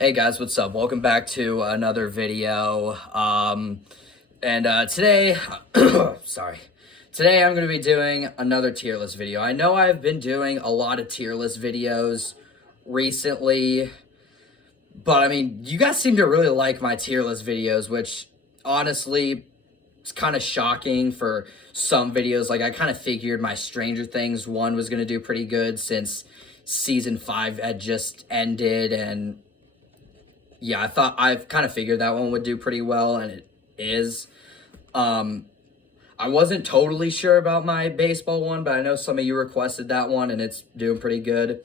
Hey guys, what's up? Welcome back to another video. Today, sorry. Today I'm going to be doing another tier list video. I know I've been doing a lot of tier list videos recently, but I mean, you guys seem to really like my tier list videos, which honestly, it's kind of shocking for some videos. Like, I kind of figured my Stranger Things one was going to do pretty good since season 5 had just ended, and yeah, I've kind of figured that one would do pretty well, and it is. I wasn't totally sure about my baseball one, but I know some of you requested that one, and it's doing pretty good.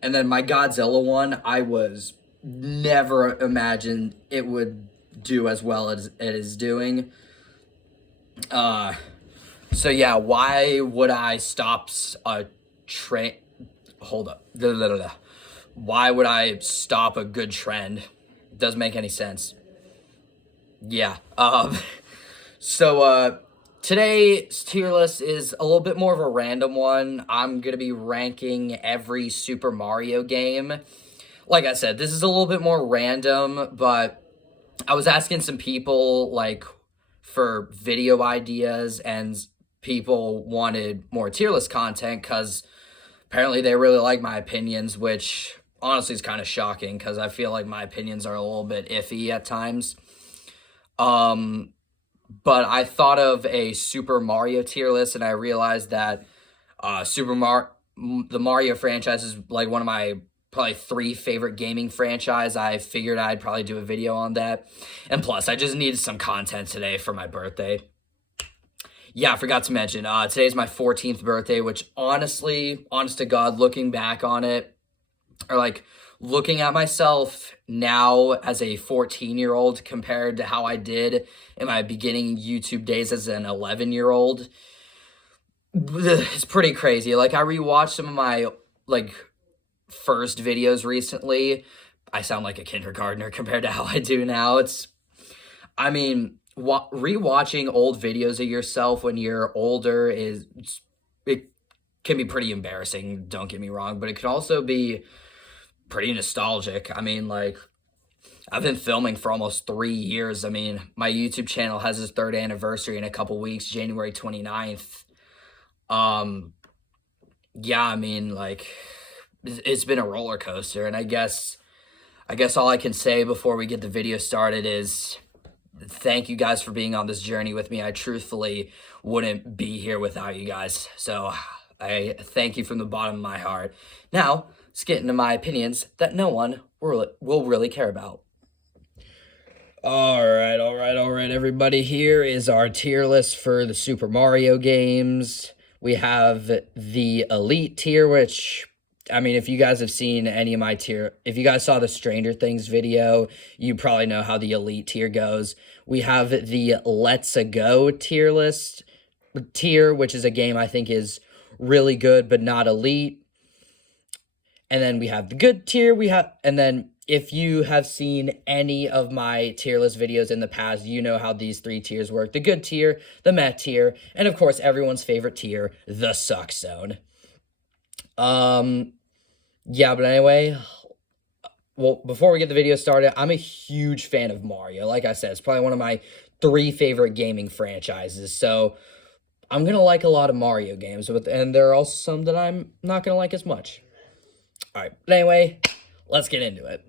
And then my Godzilla one, I was never imagined it would do as well as it is doing. So yeah, why would I stop a train? Hold up. Why would I stop a good trend? Doesn't make any sense. Yeah. Today's tier list is a little bit more of a random one. I'm going to be ranking every Super Mario game. Like I said, this is a little bit more random, but I was asking some people, like, for video ideas, and people wanted more tier list content because apparently they really like my opinions, which honestly is kind of shocking because I feel like my opinions are a little bit iffy at times. But I thought of a Super Mario tier list, and I realized that the Mario franchise is like one of my probably 3 favorite gaming franchise. I figured I'd probably do a video on that. And plus, I just needed some content today for my birthday. Yeah, I forgot to mention, today's my 14th birthday, which honestly, honest to God, looking back on it, or like looking at myself now as a 14-year-old compared to how I did in my beginning YouTube days as an 11-year-old, it's pretty crazy. Like, I rewatched some of my, like, first videos recently. I sound like a kindergartner compared to how I do now. I mean, rewatching old videos of yourself when you're older it can be pretty embarrassing, don't get me wrong, but it can also be pretty nostalgic. I mean, like, I've been filming for almost 3 years. I mean, my YouTube channel has its 3rd anniversary in a couple weeks, January 29th. Yeah, I mean, like, it's been a roller coaster, and I guess all I can say before we get the video started is thank you guys for being on this journey with me. I truthfully wouldn't be here without you guys. So I thank you from the bottom of my heart. Now, let's get into my opinions that no one will really care about. All right, everybody. Here is our tier list for the Super Mario games. We have the Elite tier, which, I mean, if you guys have seen any of my tier, if you guys saw the Stranger Things video, you probably know how the Elite tier goes. We have the Let's Go tier, which is a game I think is really good, but not elite. And then we have the Good tier. And then if you have seen any of my tier list videos in the past, you know how these 3 tiers work. The Good tier, the Meh tier, and of course, everyone's favorite tier, the Suck Zone. Yeah, but anyway, well, before we get the video started, I'm a huge fan of Mario. Like I said, it's probably one of my 3 favorite gaming franchises. So I'm going to like a lot of Mario games, and there are also some that I'm not going to like as much. All right, but anyway, let's get into it.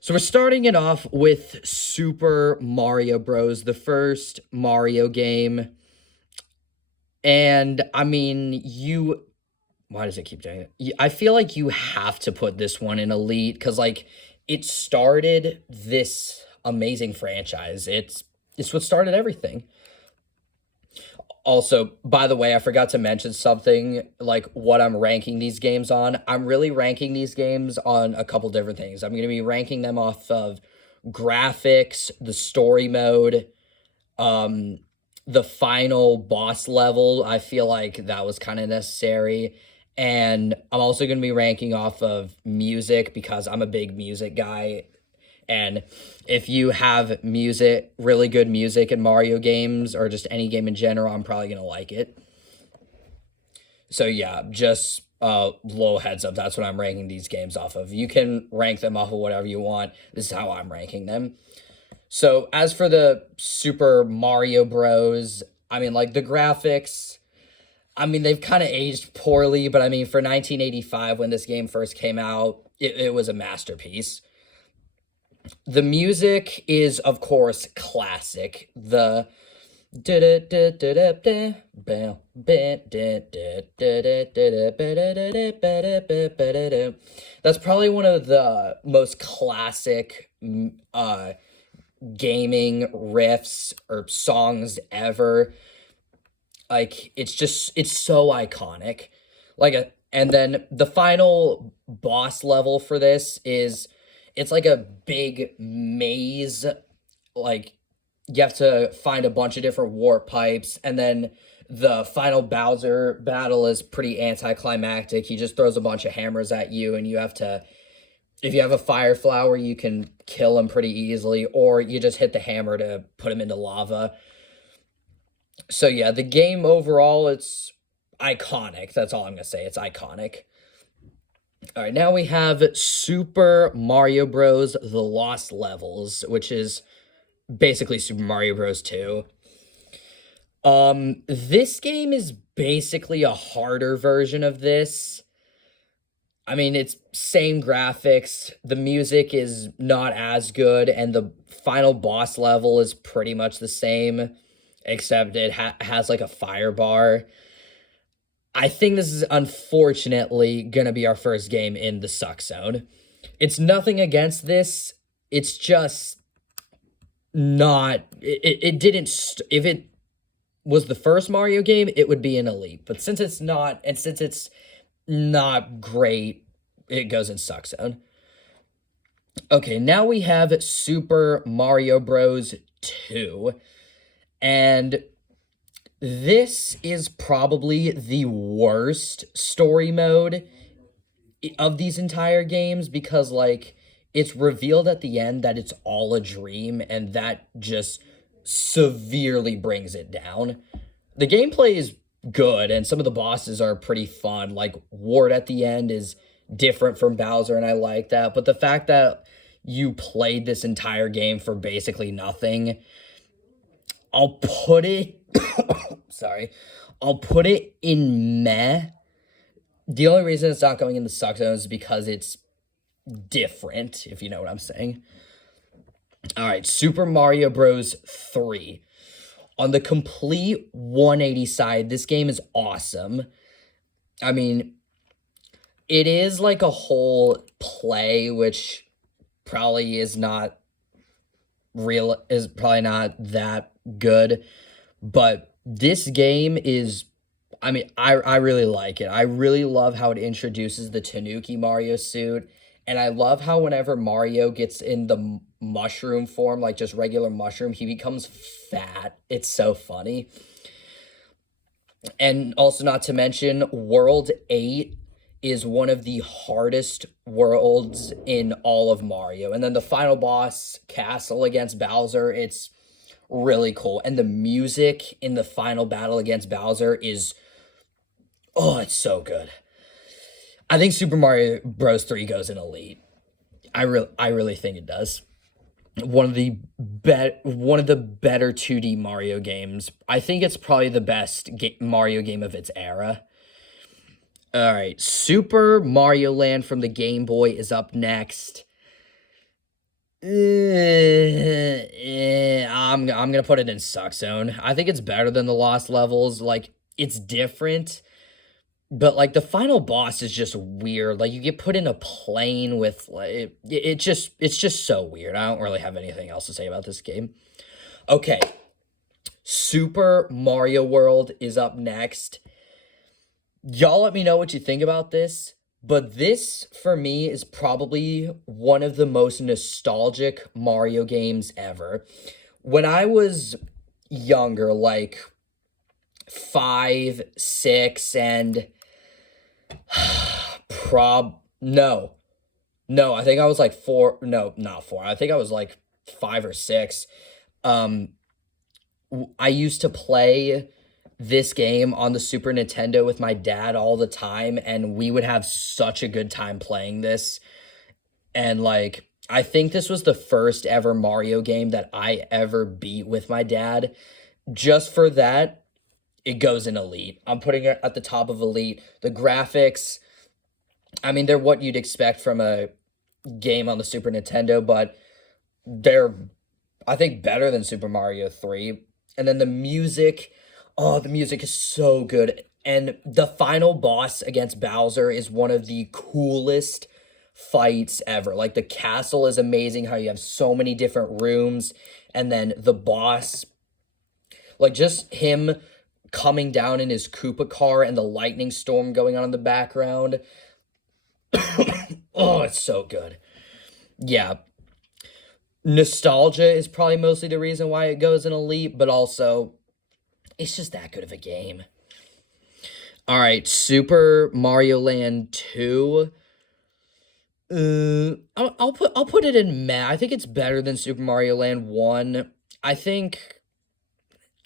So we're starting it off with Super Mario Bros., the first Mario game. And, I mean, why does it keep doing it? I feel like you have to put this one in Elite because, like, it started this amazing franchise. It's what started everything. Also, by the way, I forgot to mention something, like what I'm ranking these games on. I'm really ranking these games on a couple different things. I'm going to be ranking them off of graphics, the story mode, the final boss level. I feel like that was kind of necessary. And I'm also going to be ranking off of music because I'm a big music guy. And if you have music, really good music in Mario games or just any game in general, I'm probably going to like it. So yeah, just low heads up. That's what I'm ranking these games off of. You can rank them off of whatever you want. This is how I'm ranking them. So as for the Super Mario Bros, I mean, like the graphics, I mean, they've kind of aged poorly, but I mean, for 1985, when this game first came out, it was a masterpiece. The music is, of course, classic. The that's probably one of the most classic gaming riffs or songs ever. Like it's so iconic. And then the final boss level for this is it's like a big maze. Like you have to find a bunch of different warp pipes, and then the final Bowser battle is pretty anticlimactic. He just throws a bunch of hammers at you, and you have to, if you have a fire flower, you can kill him pretty easily, or you just hit the hammer to put him into lava. So yeah, the game overall, it's iconic. That's all I'm gonna say. It's iconic. All right, now we have Super Mario Bros. The Lost Levels, which is basically Super Mario Bros. 2. This game is basically a harder version of this. I mean, it's same graphics, the music is not as good, and the final boss level is pretty much the same, except it has like a fire bar. I think this is unfortunately gonna be our first game in the suck zone. It's nothing against this, it's just not, it didn't, if it was the first Mario game, it would be an elite, but since it's not, and since it's not great, it goes in suck zone. Okay, now we have Super Mario Bros. 2, and this is probably the worst story mode of these entire games, because like it's revealed at the end that it's all a dream, and that just severely brings it down. The gameplay is good, and some of the bosses are pretty fun. Like Wart at the end is different from Bowser, and I like that. But the fact that you played this entire game for basically nothing, I'll put it sorry. I'll put it in meh. The only reason it's not going in the suck zone is because it's different, if you know what I'm saying. All right, Super Mario Bros. 3. On the complete 180 side, this game is awesome. I mean, it is like a whole play, which probably is not real, is probably not that good. But this game is, I mean, I really like it. I really love how it introduces the Tanuki Mario suit. And I love how whenever Mario gets in the mushroom form, like just regular mushroom, he becomes fat. It's so funny. And also, not to mention, World 8 is one of the hardest worlds in all of Mario. And then the final boss, Castle against Bowser, it's really cool. And the music in the final battle against Bowser is, oh, it's so good. I think Super Mario Bros. 3 goes in elite. I really think it does. One of the better 2D Mario games. I think it's probably the best Mario game of its era. All right, Super Mario Land from the Game Boy is up next. I'm gonna put it in suck zone. I think it's better than the Lost Levels. Like, it's different, but like the final boss is just weird. Like you get put in a plane with like it's just so weird. I don't really have anything else to say about this game. Okay, Super Mario World is up next. Y'all let me know what you think about this, but this for me is probably one of the most nostalgic Mario games ever. When I was younger, like 5, 6, and no, I think I was like 4. No, not 4. I think I was like 5 or 6. I used to play this game on the Super Nintendo with my dad all the time, and we would have such a good time playing this. And like, I think this was the first ever Mario game that I ever beat with my dad. Just for that, it goes in Elite. I'm putting it at the top of Elite. The graphics, I mean, they're what you'd expect from a game on the Super Nintendo, but they're, I think, better than Super Mario 3. And then the music, oh, the music is so good. And the final boss against Bowser is one of the coolest fights ever. Like, the castle is amazing, how you have so many different rooms. And then the boss, like, just him coming down in his Koopa car and the lightning storm going on in the background. Oh, it's so good. Yeah. Nostalgia is probably mostly the reason why it goes in Elite, but also it's just that good of a game. All right, Super Mario Land 2. I'll put it in meh. I think it's better than Super Mario Land 1. I think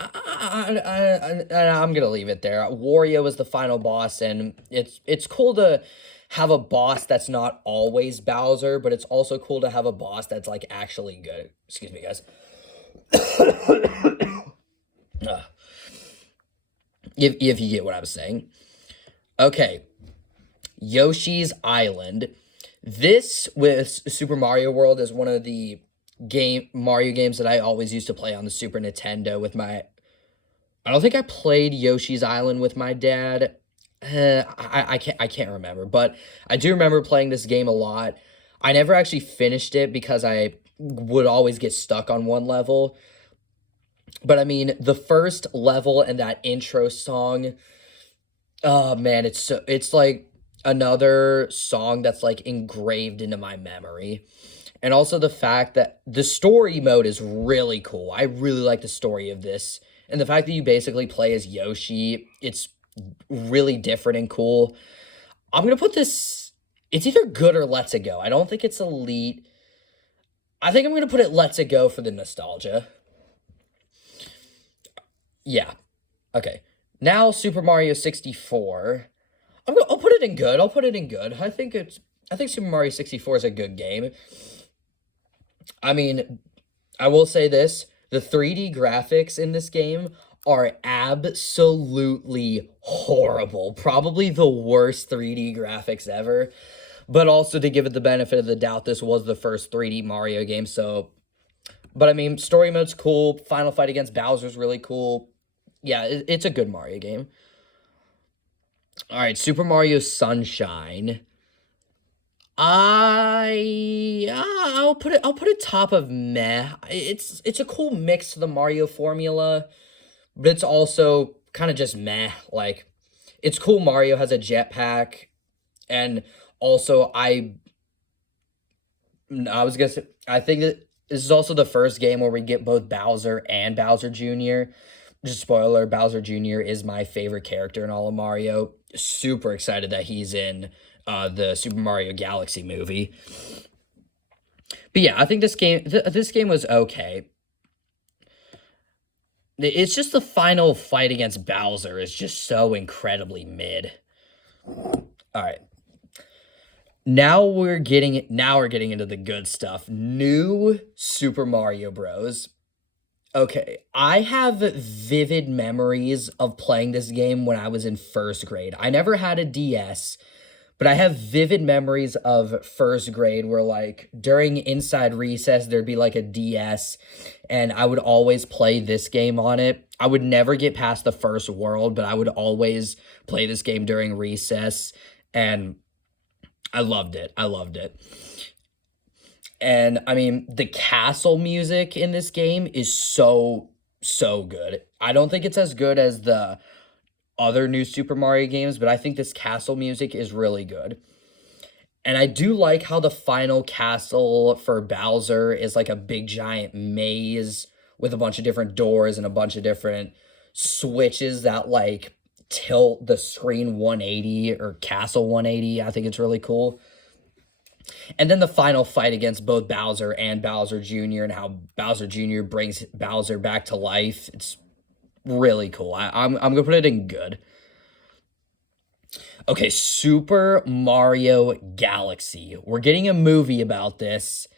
I'm gonna leave it there. Wario is the final boss, and it's cool to have a boss that's not always Bowser, but it's also cool to have a boss that's like actually good. Excuse me, guys. If you get what I was saying. Okay. Yoshi's Island. This with Super Mario World is one of the Mario games that I always used to play on the Super Nintendo with my. I don't think I played Yoshi's Island with my dad. I can't remember, but I do remember playing this game a lot. I never actually finished it because I would always get stuck on one level. But I mean, the first level and that intro song, oh man, it's like another song that's like engraved into my memory. And also the fact that the story mode is really cool. I really like the story of this. And the fact that you basically play as Yoshi, it's really different and cool. I'm going to put this, it's either good or Let's It Go. I don't think it's Elite. I think I'm going to put it Let's It Go for the nostalgia. Yeah. Okay. Now Super Mario 64. I'll put it in good. I'll put it in good. I think Super Mario 64 is a good game. I mean, I will say this. The 3D graphics in this game are absolutely horrible. Probably the worst 3D graphics ever. But also, to give it the benefit of the doubt, this was the first 3D Mario game, so. But I mean, story mode's cool. Final fight against Bowser's really cool. Yeah, it's a good Mario game. All right, Super Mario Sunshine. I'll put it top of meh. It's a cool mix to the Mario formula, but it's also kind of just meh. Like, it's cool Mario has a jetpack, and also I was gonna say, I think that this is also the first game where we get both Bowser and Bowser Jr. Just spoiler, Bowser Jr. is my favorite character in all of Mario. Super excited that he's in the Super Mario Galaxy movie. But yeah, I think this game was okay. It's just the final fight against Bowser is just so incredibly mid. All right. Now we're getting into the good stuff. New Super Mario Bros. Okay, I have vivid memories of playing this game when I was in first grade. I never had a DS, but I have vivid memories of first grade where, like, during inside recess, there'd be like a DS, and I would always play this game on it. I would never get past the first world, but I would always play this game during recess, and I loved it. I loved it. And I mean, the castle music in this game is so good. I don't think it's as good as the other new Super Mario games, but I think this castle music is really good. And I do like how the final castle for Bowser is like a big giant maze with a bunch of different doors and a bunch of different switches that like tilt the screen 180 or castle 180. I think it's really cool. And then the final fight against both Bowser and Bowser Jr. and how Bowser Jr. brings Bowser back to life. really cool. I'm gonna put it in good. Okay, Super Mario Galaxy. We're getting a movie about this,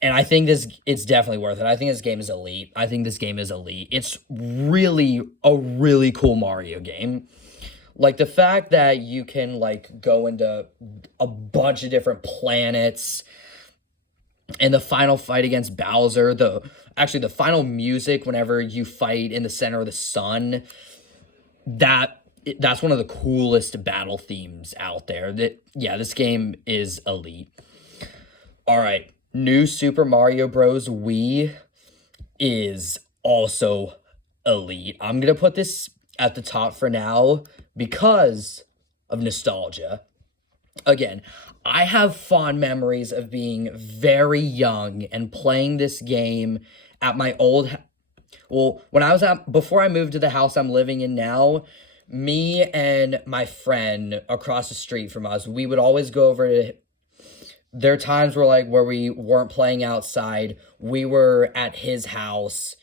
and I think it's definitely worth it. I think this game is elite. I think this game is elite. It's really a really cool Mario game. Like the fact that you can like go into a bunch of different planets, and the final fight against Bowser, the final music whenever you fight in the center of the sun, that's one of the coolest battle themes out there. This game is elite. All right, new Super Mario Bros. Wii is also elite. I'm gonna put this at the top for now because of nostalgia. Again, I have fond memories of being very young and playing this game at my when I was before I moved to the house I'm living in now. Me and my friend across the street from us, we would always go over to. There are times where we weren't playing outside. We were at his house,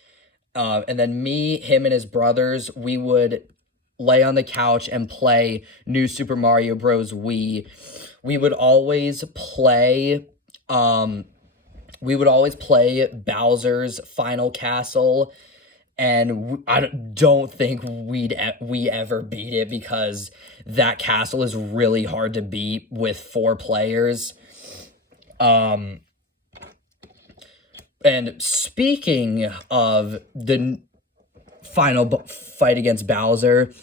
and then me, him, and his brothers, we would lay on the couch and play New Super Mario Bros. Wii. We would always play. We would always play Bowser's Final Castle, and I don't think we ever beat it because that castle is really hard to beat with 4 players. And speaking of the final fight against Bowser,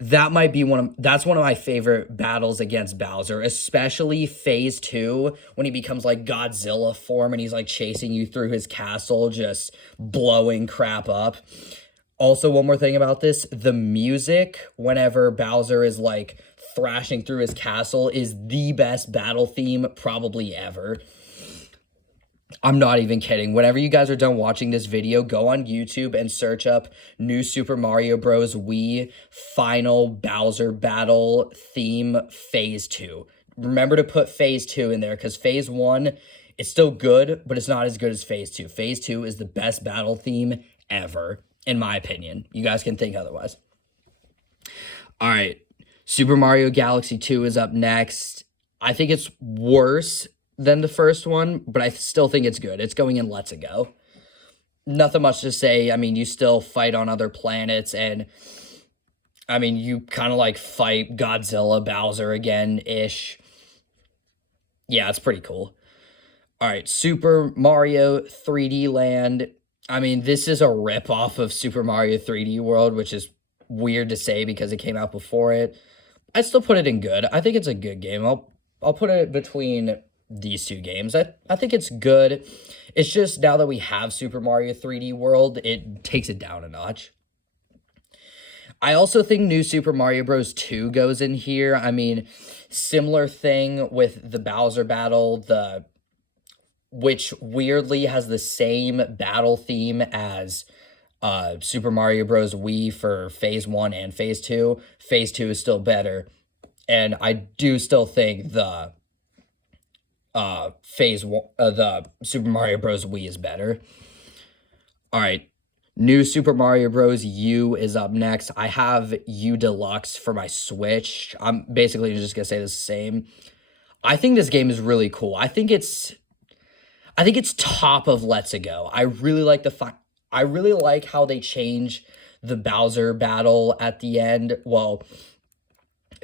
that's one of my favorite battles against Bowser, especially phase 2 when he becomes like Godzilla form and he's like chasing you through his castle, just blowing crap up. Also, one more thing about this, the music whenever Bowser is like thrashing through his castle is the best battle theme probably ever. I'm not even kidding. Whenever you guys are done watching this video, go on YouTube and search up New Super Mario Bros. Wii Final Bowser Battle Theme Phase 2. Remember to put Phase 2 in there because Phase 1 is still good, but it's not as good as Phase 2. Phase 2 is the best battle theme ever, in my opinion. You guys can think otherwise. All right. Super Mario Galaxy 2 is up next. I think it's worse than the first one, but I still think it's good. It's going in Let's Go. Nothing much to say. I mean, you still fight on other planets, and I mean, you kind of like fight Godzilla, Bowser again-ish. Yeah, it's pretty cool. All right, Super Mario 3D Land. I mean, this is a ripoff of Super Mario 3D World, which is weird to say because it came out before it. I'd still put it in good. I think it's a good game. I'll put it between these two games. I think it's good. It's just now that we have Super Mario 3D World, it takes it down a notch. I also think New Super Mario Bros. 2 goes in here. I mean, similar thing with the Bowser battle, which weirdly has the same battle theme as Super Mario Bros. Wii for Phase 1 and Phase 2. Phase 2 is still better. And I do still think the Phase 1, the Super Mario Bros. Wii is better. All right. New Super Mario Bros. U is up next. I have U Deluxe for my Switch. I'm basically just going to say the same. I think this game is really cool. I think it's top of Let's Go. I really like how they change the Bowser battle at the end. Well,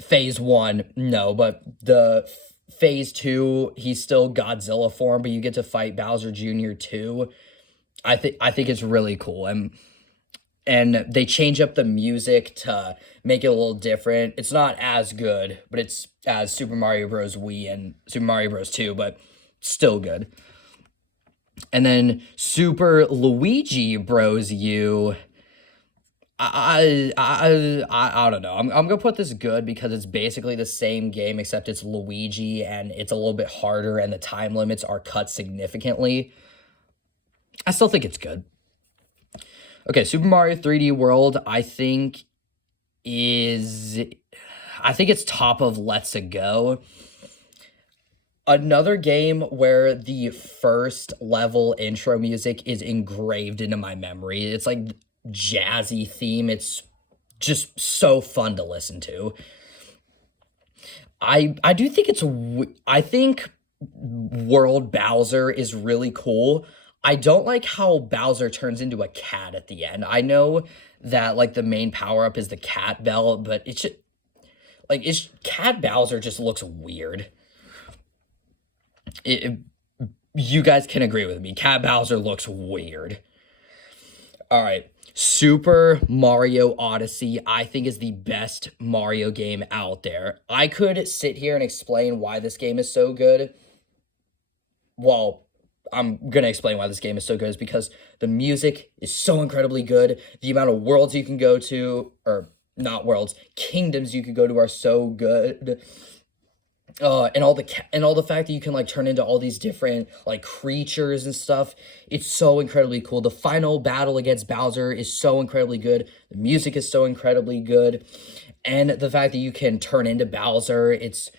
Phase 1, no, but the Phase 2, he's still Godzilla form, but you get to fight Bowser Jr. too. I think it's really cool. And they change up the music to make it a little different. It's not as good, but it's as Super Mario Bros. Wii and Super Mario Bros. 2, but still good. And then Super Luigi Bros. U. I don't know. I'm gonna put this good because it's basically the same game except it's Luigi and it's a little bit harder and the time limits are cut significantly. I still think it's good. Okay, Super Mario 3D World, I think it's top of Let's Go. Another game where the first level intro music is engraved into my memory. It's like jazzy theme. It's just so fun to listen to. I do think I think World Bowser is really cool. I don't like how Bowser turns into a cat at the end. I know that like the main power up is the cat belt, but it's just like it's Cat Bowser just looks weird. It, you guys can agree with me. Cat Bowser looks weird. All right. Super Mario Odyssey, I think, is the best Mario game out there. I could sit here and explain why this game is so good. Well, I'm going to explain why this game is so good is because the music is so incredibly good. The amount of worlds you can go to, or not worlds, kingdoms you could go to are so good. And all the fact that you can like turn into all these different like creatures and stuff, it's so incredibly cool. The final battle against Bowser is so incredibly good. The music is so incredibly good, and the fact that you can turn into Bowser, it's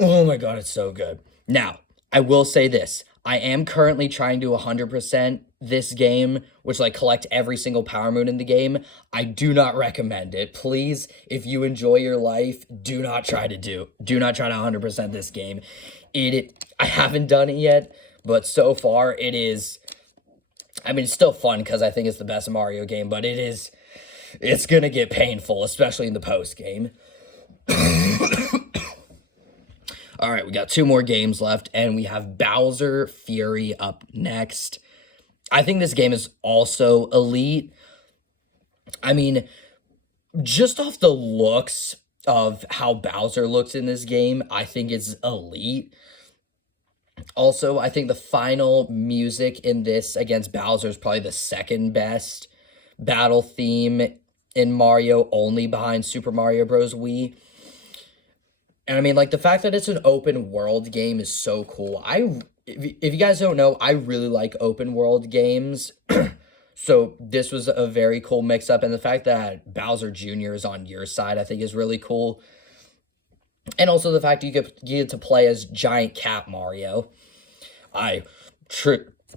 oh my god, it's so good. Now, I will say this. I am currently trying to 100% this game, which like collect every single power moon in the game. I do not recommend it. Please, if you enjoy your life, do not try to 100% this game. I haven't done it yet, but so far it is, I mean, it's still fun because I think it's the best Mario game, but it's gonna get painful, especially in the post game. All right, we got 2 more games left, and we have Bowser Fury up next. I think this game is also elite. I mean, just off the looks of how Bowser looks in this game, I think it's elite. Also, I think the final music in this against Bowser is probably the second best battle theme in Mario, only behind Super Mario Bros. Wii. And I mean, like, the fact that it's an open world game is so cool. If you guys don't know, I really like open world games. So this was a very cool mix-up. And the fact that Bowser Jr. is on your side, I think is really cool. And also the fact you get to play as Giant Cat Mario. I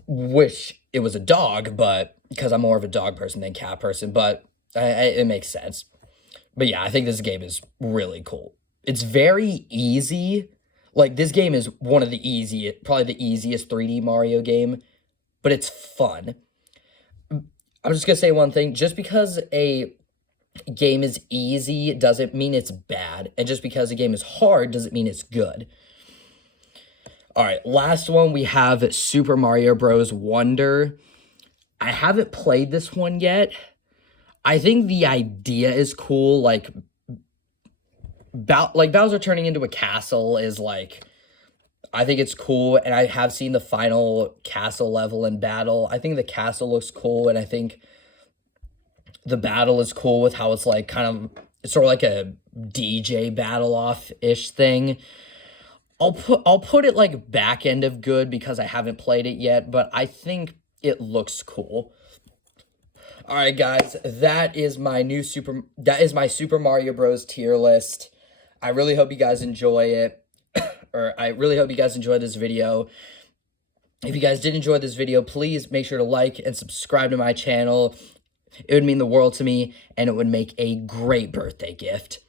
wish it was a dog, but because I'm more of a dog person than cat person, but it makes sense. But yeah, I think this game is really cool. It's very easy. Like, this game is one of the easiest, probably the easiest 3D Mario game, but it's fun. I'm just going to say one thing. Just because a game is easy doesn't mean it's bad. And just because a game is hard doesn't mean it's good. All right, last one, we have Super Mario Bros. Wonder. I haven't played this one yet. I think the idea is cool, like Bowser turning into a castle is like, I think it's cool, and I have seen the final castle level in battle. I think the castle looks cool, and I think the battle is cool with how it's like kind of, it's sort of like a DJ battle off-ish thing. I'll put it like back end of good because I haven't played it yet, but I think it looks cool. All right, guys, that is my Super Mario Bros. Tier list. I really hope you guys enjoy it, or I really hope you guys enjoyed this video. If you guys did enjoy this video, please make sure to like and subscribe to my channel. It would mean the world to me, and it would make a great birthday gift.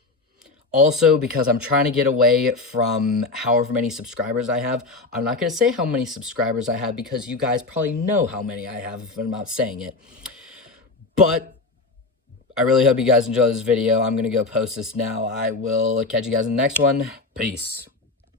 Also, because I'm trying to get away from however many subscribers I have, I'm not going to say how many subscribers I have because you guys probably know how many I have if I'm not saying it. But I really hope you guys enjoy this video. I'm going to go post this now. I will catch you guys in the next one. Peace.